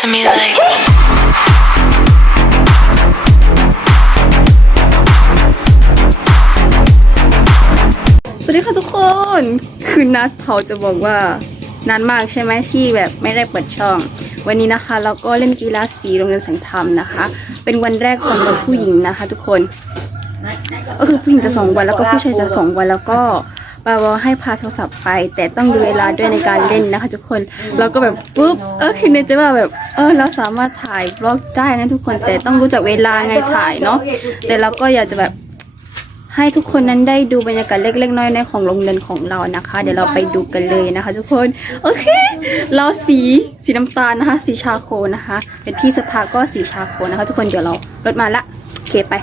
to me like. สวัสดีค่ะทุกคน คือนัดเขาจะบอกว่านานมากใช่ไหมที่แบบไม่ได้เปิดช่อง วันนี้นะคะ เราก็เล่นกีฬาสีโรงเรียนแสังธรรมนะคะ เป็นวันแรกของวันผู้หญิงนะคะ ทุกคนก็คือผู้หญิงจะสองวันแล้วก็ผู้ชายจะสองวันแล้วก็ บาวาให้พาโทรศัพท์ไป แต่ต้องดูเวลาด้วยในการเล่นนะคะ ทุกคนเราก็แบบปุ๊บเออคือในใจว่าแบบเออเราสามารถถ่ายบล็อกได้นะทุกคนแต่ต้องรู้จักเวลาไงถ่ายเนาะแต่เราก็อยากจะแบบให้ทุกคนนั้นได้ดูบรรยากาศเล็กๆน้อยๆของโรงเรียนของเรานะคะ เดี๋ยวเราไปดูกันเลยนะคะ ทุกคนโอเค เราสีสีน้ำตาลนะคะ สีชาโคนะคะ เป็นพี่สภาก็สีชาโคนะคะ ทุกคนเดี๋ยวเรารถมาละโอเคไป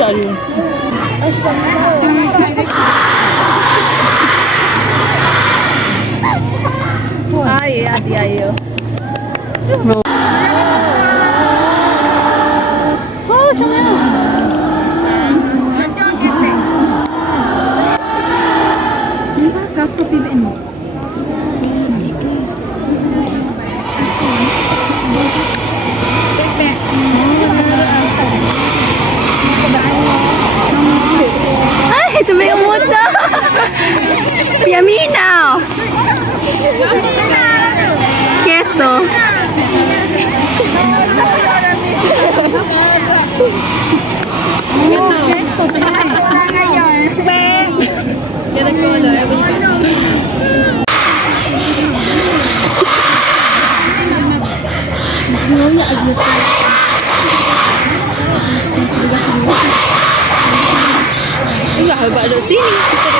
Saan? Ay, saan? Ay, adi ayo. No. to. Ito. Get a color. Gloria Aguirre. Ay, haba daw ano, sini.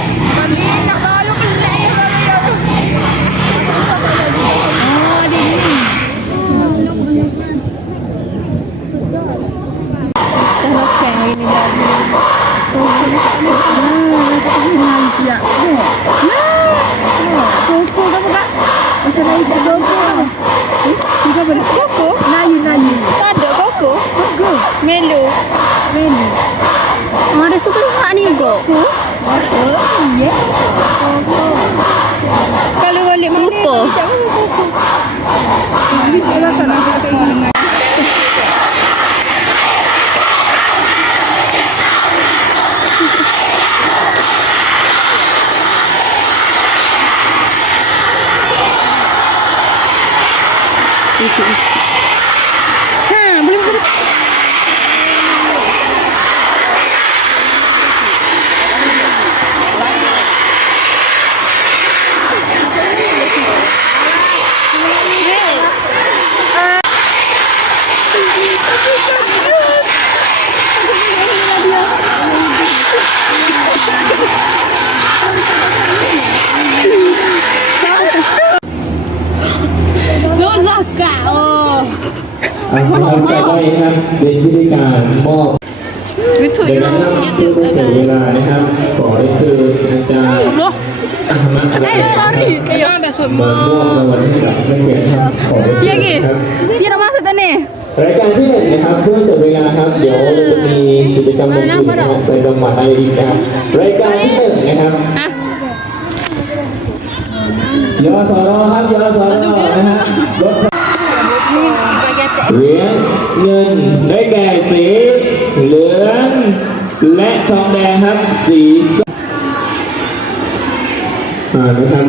suka kan saat ni juga. Apa? Ya. Kalau balik mana? Super. Thank you. ทางต่อไปนะครับเป็นพิธีการมอบ Betul เดี๋ยว je. นะครับเพื่อไม่เสียเวลานะครับ ขอได้เชิญอาจารย์อาหมัดอะไรนะครับ Kayak dah มามอบรางวัลให้กับนักเรียนครับขอได้เชิญครับ Dia dah masuk tadi นี่รายการที่หนึ่งนะครับเพื่อเสริมเวลาครับ เดี๋ยวเราจะมีกิจกรรมลงทุนนะครับใส่รางวัลอะไรอีกนะครับรายการที่หนึ่งนะครับอะยอสรครับยอสรนะฮะรถ เหรียญเงินได้แก่สีเหลืองและทองแดงครับสีส้มอ่านะครับ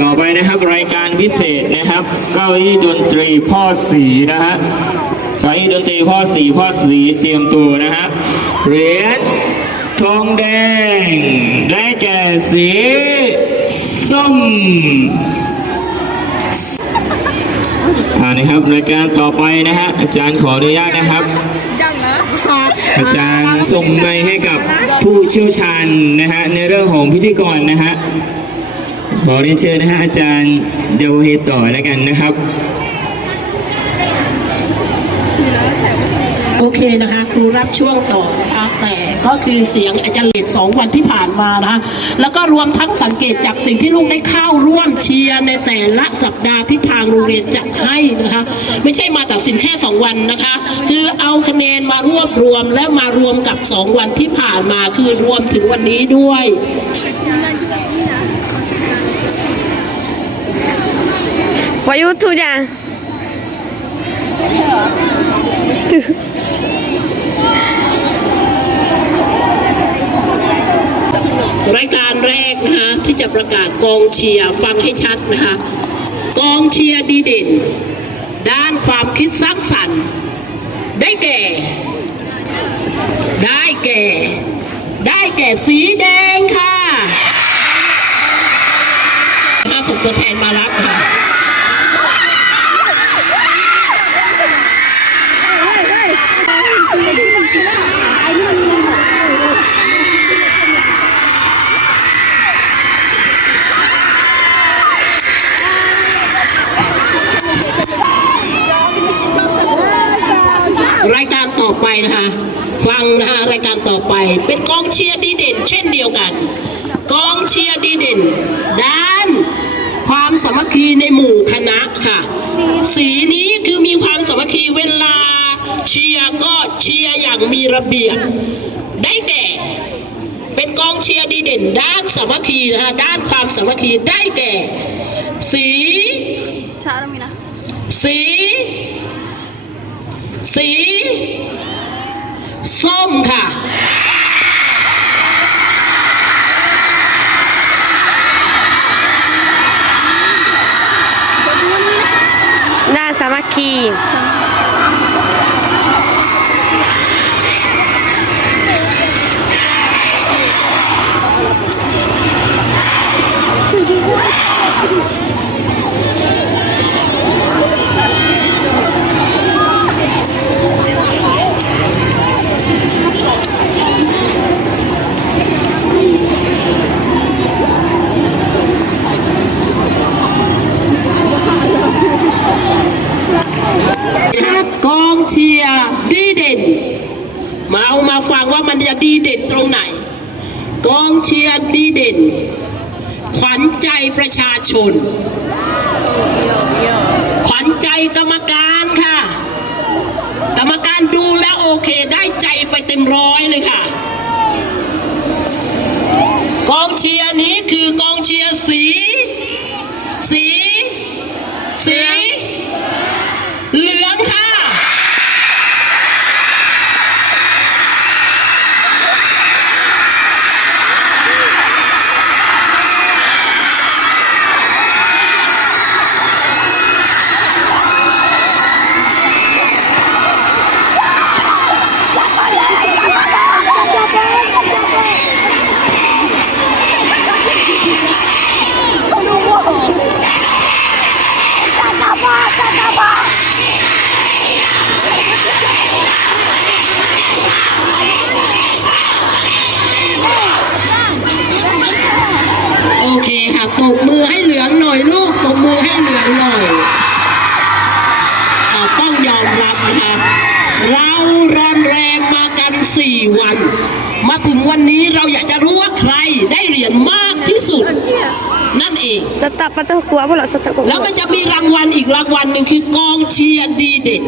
ต่อไปนะครับรายการพิเศษนะครับ เก้าอี้ดนตรีพ่อสีนะฮะเก้าอี้ดนตรีพ่อสีพ่อสีเตรียมตัวนะฮะเหรียญทองแดงได้แก่สีส้มอ่านะครับรายการต่อไปนะฮะอาจารย์ขออนุญาตนะครับอาจารย์ส่งไมค์ให้กับผู้เชี่ยวชาญนะฮะในเรื่องของพิธีกรนะฮะ ขอเรียนเชิญนะฮะอาจารย์เดวเฮต่อแล้วกันนะครับ โอเคนะคะครูรับช่วงต่อนะคะแต่ก็คือเสียงอาจารย์เลดสองวันที่ผ่านมานะคะแล้วก็รวมทั้งสังเกตจากสิ่งที่ลูกได้เข้าร่วมเชียร์ในแต่ละสัปดาห์ที่ทางโรงเรียนจัดให้นะคะไม่ใช่มาตัดสินแค่ 2 วันนะคะ คือเอาคะแนนมารวบรวมและมารวมกับ 2 วันที่ผ่านมาคือรวมถึงวันนี้ด้วย วายุทุจ้ะรายการแรกนะคะที่จะประกาศกองเชียร์ฟังให้ชัดนะคะกองเชียร์ดีเด่น ด้านความคิดสร้างสรรค์ได้แก่ ได้แก่ ได้แก่สีแดงค่ะมาส่งตัวแทนมารับค่ะ รายการต่อ ไปนะคะ ฟังนะคะรายการต่อไป เป็นกองเชียร์ดีเด่น เช่นเดียวกัน กองเชียร์ดีเด่น ด้านความสามัคคีในหมู่คณะค่ะ สีนี้คือมีความสามัคคีเวลา เชียร์ก็เชียร์อย่างมีระเบียบ ได้แก่เป็นกองเชียร์ดีเด่น ด้านสามัคคีนะคะด้านความสามัคคีได้แก่ สีช้าแล้วมีนะสี สี ส้มค่ะ น่าสามัคคี ชน ขวัญใจกรรมการค่ะ กรรมการดูแล้วโอเคได้ใจไปเต็มร้อย บมือให้เหลืองหน่อยลูกตบมือให้เหลืองหน่อยอ่าต้องยอมรับนะคะเรารอนแรมมากัน 4 วัน มาถึงวันนี้เราอยากจะรู้ว่าใครได้เหรียญมากที่สุด นั่นเองสตับปะตัวกลัวบ่ล่ะสตับกลัวแล้วมันจะมีรางวัลอีกรางวัลหนึ่งคือกองเชียร์ดีเด่น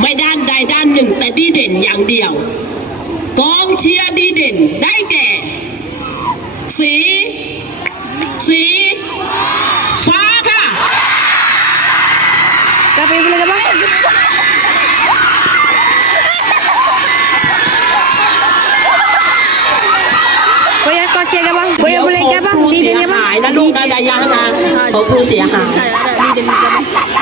ไม่ด้านใดด้านหนึ่ง แต่ดีเด่นอย่างเดียว กองเชียร์ดีเด่นได้แก่ สีสี ฟ้าค่ะ Kape boleh ke bang? Boleh kau cek ke bang? Boleh boleh ke bang? ครู Di เสีย dia ke หาย bang? นะลูกนะยายานะของครูเสียหาย Saya ada di dan juga.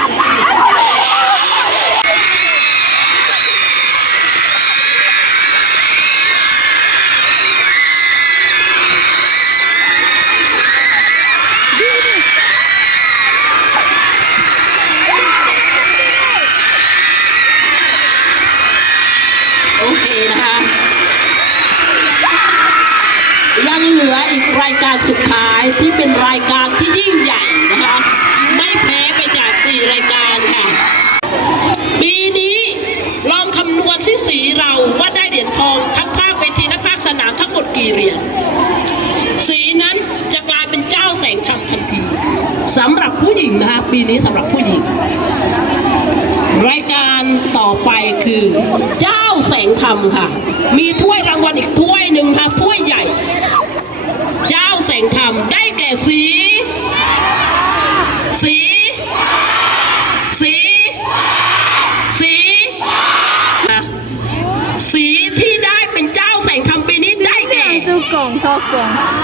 งธรรมได้แก่สี สี สี สี สีที่ได้เป็นเจ้าแสงธรรมปีนี้ได้แก่ Itu gong, sokong. ได้แก่